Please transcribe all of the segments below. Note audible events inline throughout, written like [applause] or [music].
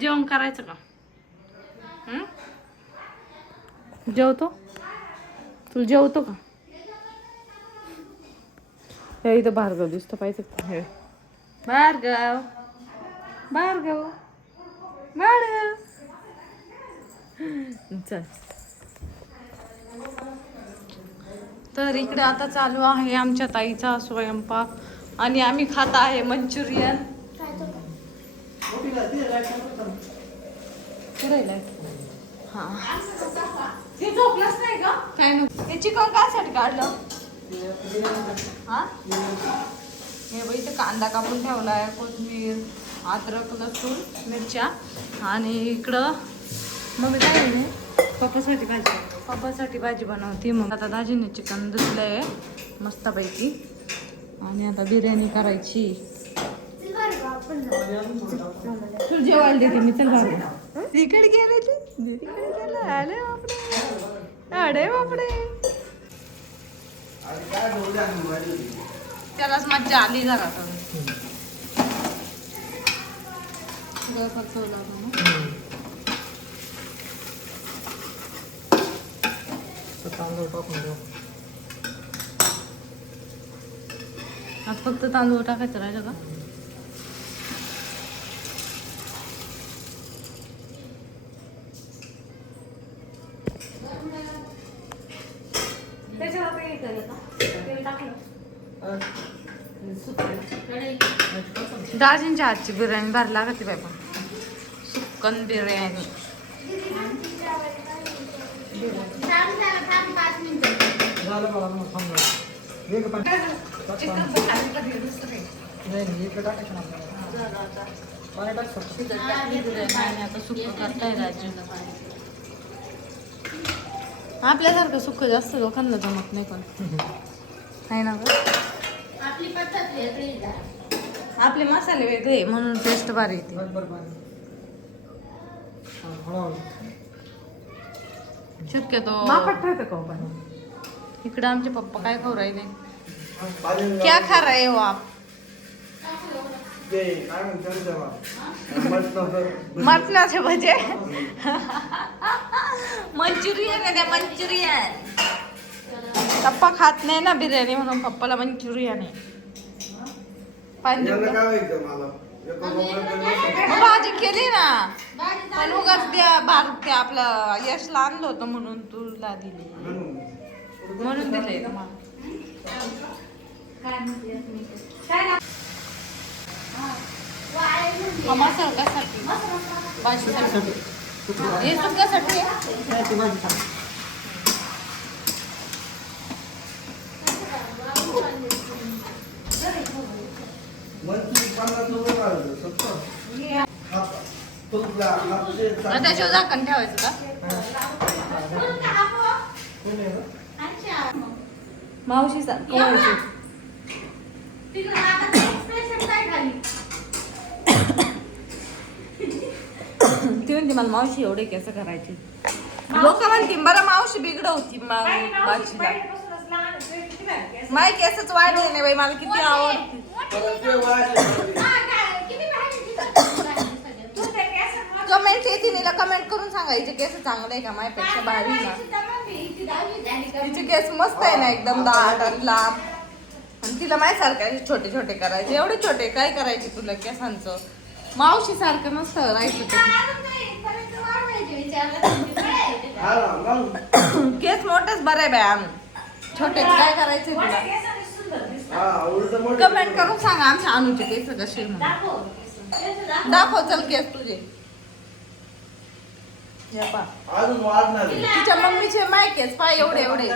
जेवण करायचं का? हं? जेवतो. तुला जेवतो का? हे इथं भार्गव दिसतो पाहिजे? हे. भार्गव भार्गव भार्गव चल. तर इकडे आता चालू आहे आमच्या ताईचा स्वयंपाक. आणि आम्ही खात आहे मंचुरियन. हा. झोपलंच नाही का काय नको. हे चिकन कासाठी काढलं? हा? हे बघ इथे कांदा कापून ठेवलाय कोथिंबीर अद्रक लसूण मिरच्या आणि इकडं मग काय आहे पप्पासाठी भाजी. पप्पासाठी भाजी बनवते मग आता दाजीने चिकन धुतलंय मस्तपैकी. आणि आता बिर्याणी करायची. तू जेवायला देते मी चल बाबा तिकडे गेले ते तिकडे गेलं? आले बापडे अडे बापडे त्यालाच मज्जा आली जरा तांदूळ टाकून देऊ आता फक्त तांदूळ टाकायचं राहिलं का दाजींच्या हातची बिर्याणी भारी लागते बाय पण सुक्कन बिर्याणी झालं बघा मग थांबलं वेग पण टाक पाणी. नाही नाही इकडे टाकायचं ना दाजींच्या आजची बिर्याणी भरला का भारी लागते बाबा सुकन बिर्याणी. आपल्यासारखं सुख जास्त लोकांना जमत नाही पण. [laughs] आहे ना गं? आपली पद्धत वेगळी आहे. आपले मसाले वेगळे म्हणून टेस्ट भारी येते. शक्यतो हो इकडे आमचे पप्पा काय खाऊ राहिले? क्या खा रहे हो आप? मटणाचे. भजे. मंचुरियन आहे मंचुरियन. पप्पा खात नाही ना बिर्याणी म्हणून पप्पाला मंचुरियन आहे. भाजी केली ना. पण उगाच त्या बार ते आपलं यशला आणलं होतं म्हणून तुला दिली. म्हणून. दिले हा मसाला कशासाठी? भाजीसाठी. हे सुक्यासाठी आहे? नाही, ती भाजी टाक. मग त्याच्यावर झाकण ठेवायचं का? मावशी आता ते म्हणते मला मावशी एवढे केस करायचे. लोक म्हणते बरं मावशी बिघडवती भाजीला माय केसच वाढले नाही बाई मला किती आवडते हा, काय? किती भारी दिसत आहे सगळं. कमेंट येते तिला कमेंट करून सांगायचे केस चांगले आहे का माझ्यापेक्षा भारी ना? हिचे तिचे केस मस्त आहे ना एकदम दाट आणि लांब. आणि तिला माझ्यासारखं असे छोटे छोटे करायचे. एवढे छोटे काय करायचे तुला केसांचं? मावशी सारखं नसतं राहायचं ते. केस मोठेच बरे आहे आणून छोटे काय करायचे तुला? कमेंट करून सांगा आमच्या अनुचे केस कसे दाखव. चल केस तुझे. अजून वाढणार आहे. तिच्या मम्मीचे माय केस पाय एवढे एवढे.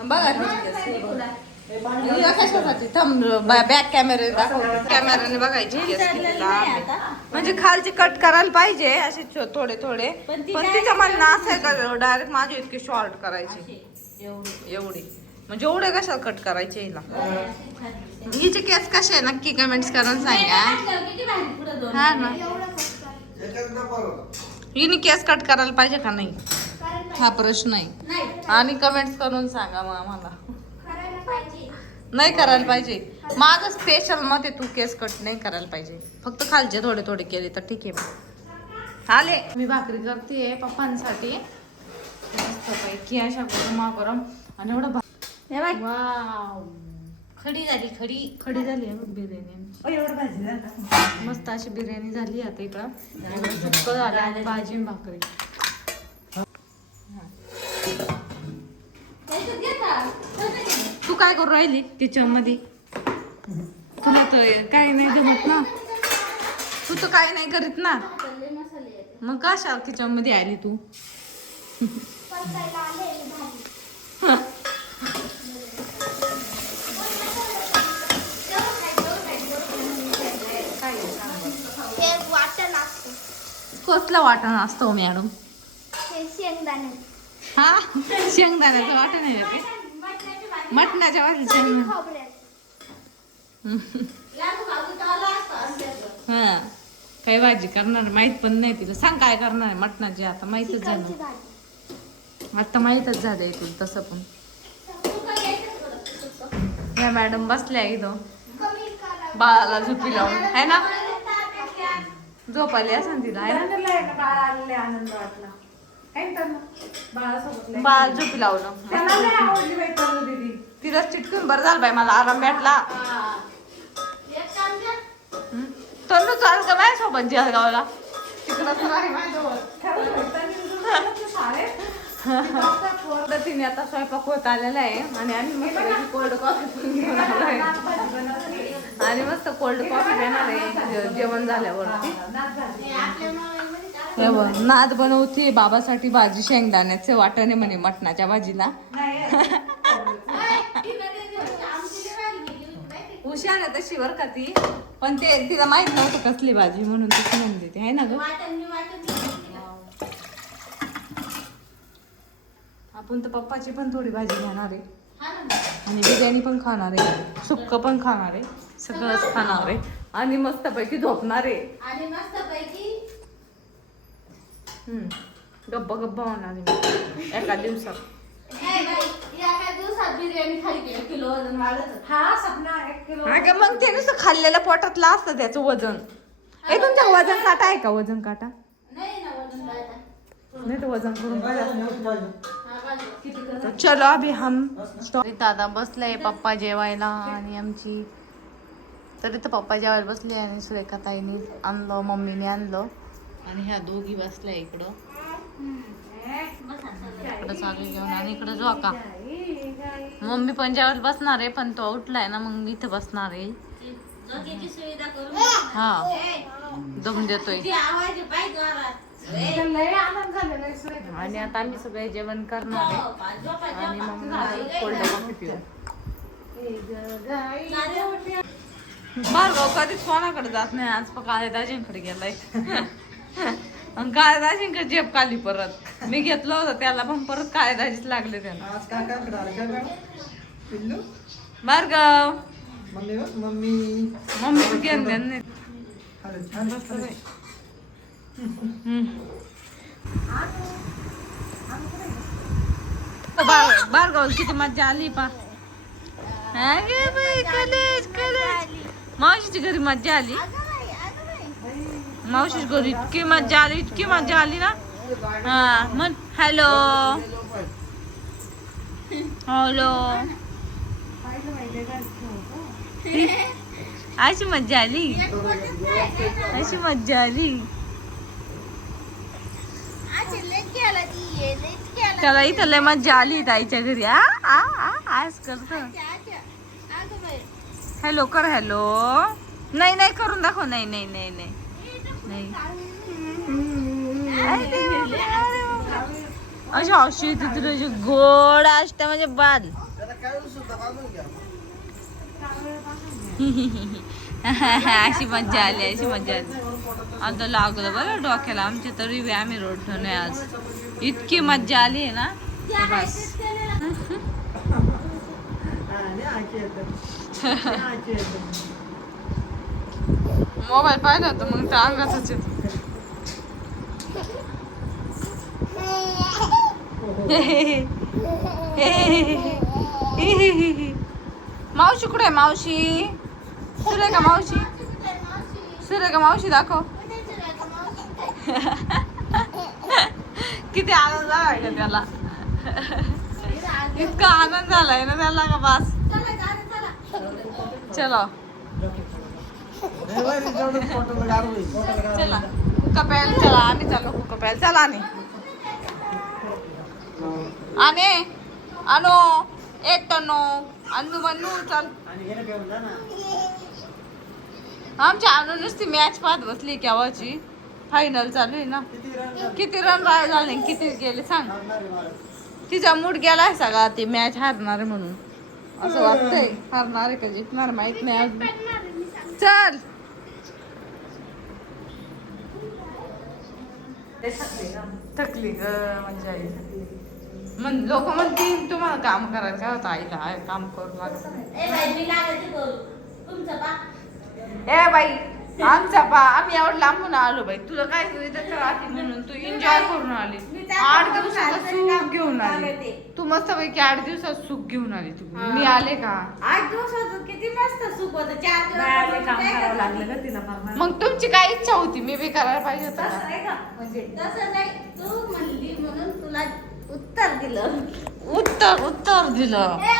बघा तिचे कशासाठी? थंब बॅक कॅमेरे दाखव. कॅमेऱ्याने बघायचे केस किती लांब आहे. म्हणजे खालचे कट करायला पाहिजे असे छो- थोडे थोडे. पण तिचं म्हणणं असं का? डायरेक्ट माझे इतके शॉर्ट करायचे. एवढे. म्हणजे एवढे कशाला कट करायचे हिला? हिचे केस कसे आहे? नक्की कमेंट्स करून सांगा. किती भारी पुढं दोन. हा ना. हिने केस कट करायला पाहिजे का नाही? हा प्रश्न आहे. नाही. आणि कमेंट्स करून सांगा मग आम्हाला. नाही करायला पाहिजे. माझं स्पेशल मत आहे तू केस कट नाही करायला पाहिजे. फक्त खालचे थोडे थोडे केले तर ठीक आहे मग. आले. मी भाकरी करते पप्पांसाठी. मस्तपैकी अशा गरम गरम आणि एवढं वाव खडी झाली खडी. खडी झाली आहे बघ बिर्याणी. एवढं भाजी झालं का? मस्त अशी बिर्याणी झाली आता इकडं. सुक्क झालं आणि भाजी भाकरी. तू काय करू राहिली किचनमध्ये तुला तर काय नाही जमत ना. तू तर काय नाही करीत ना. मग कशा किचनमध्ये आली तू हे वाटण असतं. कसला वाटण असतो मॅडम हे शेंगदाणे. हा शेंगदाण्याचं वाटण आहे ते. मटणाच्या वाटण शेंगदाणा. हा काही भाजी करणार माहीत पण नाही तिला सांग काय करणार आहे मटणाची आता माहितच झालं. आता माहितच झालंय तुला तसं पण. या मॅडम बसल्या इथं. बाळाला झोपी लावून है ना झोपाली असं तिला ना आनंदला आहे का बाळा आलेले आनंद वाटला काय म्हणतात ना बाळासोबत लय. बाळ झोपी लावलं त्यांना लय आवडली बाई तनु दीदी तिला चिटकून बरं झालं बाई मला आराम भेटला. तनु चाल का माझ्या सोबत जळगावला तिकडं तर आहे माझ्याजवळ. खरंच बाई, तनु दीदी झालं तू शाळेत. तर तिने आता स्वयंपाक होत आलेला आहे आणि आम्ही मस्त कोल्ड कॉफी पण घेऊन आलोय भाजी बनवली. आणि मस्त कोल्ड कॉफी देणार आहे जेवण झाल्यावरती. हे बघ, नाद बनवते बाबासाठी भाजी शेंगदाण्याचे वाटणे म्हणे मटणाच्या भाजीला. आहे हुशार आहे तशी बर का ती. पण ते तिला माहीत नव्हतं कसली भाजी म्हणून तशी म्हणते ती आहे ना गं ग? आपण तर पप्पाची पण थोडी भाजी घेणार आहे. आणि बिर्याणी पण खाणार आहे. सुक्क पण खाणार आहे. सगळंच खाणार आहे आणि मस्तपैकी झोपणार आहे. आणि मस्तपैकी हम्म. गप्पा गप्पा होणार आहे एका दिवसात. बाई, या काय दिवसात बिर्याणी खाली गेली किलो वजन वाढत होतं. हा सपना एक किलो अगं मग ते नुसतं खाल्लेल्या पोटातलं असतं त्याचं वजन. ए तुमच्या वजन काटा आहे का वजन काटा? नाही ना वजन वाढत. नाही तर वजन करून पाहिजे हा, बाजू. किती कर- तो चलो अभी हम दादा बसले पप्पा जेवायला आणि आमची तरी तर पप्पा जेवायला बसले आणि सुरेखा ताईने आणलं मम्मीने आणलं. आणि ह्या दोघी बसल्या इकडं. इकडं चालू घेऊन आणि इकडं जो का मम्मी पण जेवायला बसणार आहे पण तो उठलाय ना मग इथं बसणार आहे. हा. दम देतोय. आणि आता आम्ही सगळे जेवण करणार आहे. झोपा, आणि. मग कोल्ड कॉफी पिऊ गाई. भार्गव कधीच कोणाकडे जात नाही. आज पण काळे दाजींकडे गेलाय. आणि काळे दाजींकडे जेब काली परत. मी घेतलं होतं त्याला पण परत काळे दाजीच लागले त्याला भार्गव. मम्मी हो, मम्मी. घेऊन द्या नाही. भार- भार्गव किती मजा आली पा. कलेज कलेज. मावशीची घरी मज्जा आली. अगं मावशीच घरी इतकी मज्जा आली इतकी मज्जा आली ना. हा मग हॅलो. हॅलो. अशी मज्जा आली. अशी मज्जा आली. त्याला इथं लय मज्जा आली ताईच्या घरी. आ आ आज करतो. हॅलो कर हॅलो. नाही नाही करून दाखव. नाही नाही नाही नाही. नाही. अरे अशी अशी गोड असते म्हणजे बाल. अशी मज्जा आली अशी मज्जा आली. आता लागलं बरं डोक्याला. आमचे तरी बी आम्ही रोडलो नाही आज. इतकी मज्जा आली आहे ना. बस. मोबाईल पाहिला होता मग त्या अंगातच येत. मावशी कुठे आहे मावशी? सुरेखा मावशी? मावशी कुठे आहे, मावशी? सुरेखा मावशी दाखव. किती आनंद झालाय का त्याला? इतका आनंद झालाय ना त्याला का बास? चलो. चला. हुक्का प्यायला चला आम्ही चालो हुक्का प्यायला. चला आणि. आणि अनो एक नो अनु बनू चल. आणि आमच्या अनु नुसती मॅच पाहत बसली केव्हाची फायनल चालू आहे ना. किती रन झाले? किती झाले गेले सांग. तिचा मूड गेलाय सगळा ती मॅच हारणार आहे म्हणून. असं वाटतंय. हारणार आहे का जिंकणार माहीत नाही अजून. चल. थकली ग म्हणजे आई. म्हण लोक म्हणतील तुम्हाला काम करायचं काय होतं? आईला आय काम करू लागत ए बाई आमचा पा. आम्ही एवढं लांबून आलो बाई. तुला काय इथं राहते म्हणून तू एन्जॉय करून आली. आठ घेऊन आली. ते. मस्त पैकी आठ दिवसात सुख घेऊन आली तू. हा. मी आले का? आठ दिवसात किती मस्त सुख होतं. चार दिवस काम काय करावं करत? लागलं होती? का तिला फार मग तुमची काय इच्छा होती? मी बी करायला पाहिजे होतं तसं का? नाही का म्हणजे? तसं नाही. तू म्हणली म्हणून तुला उत्तर दिलं. उत्तर उत्तर दिलं. ए,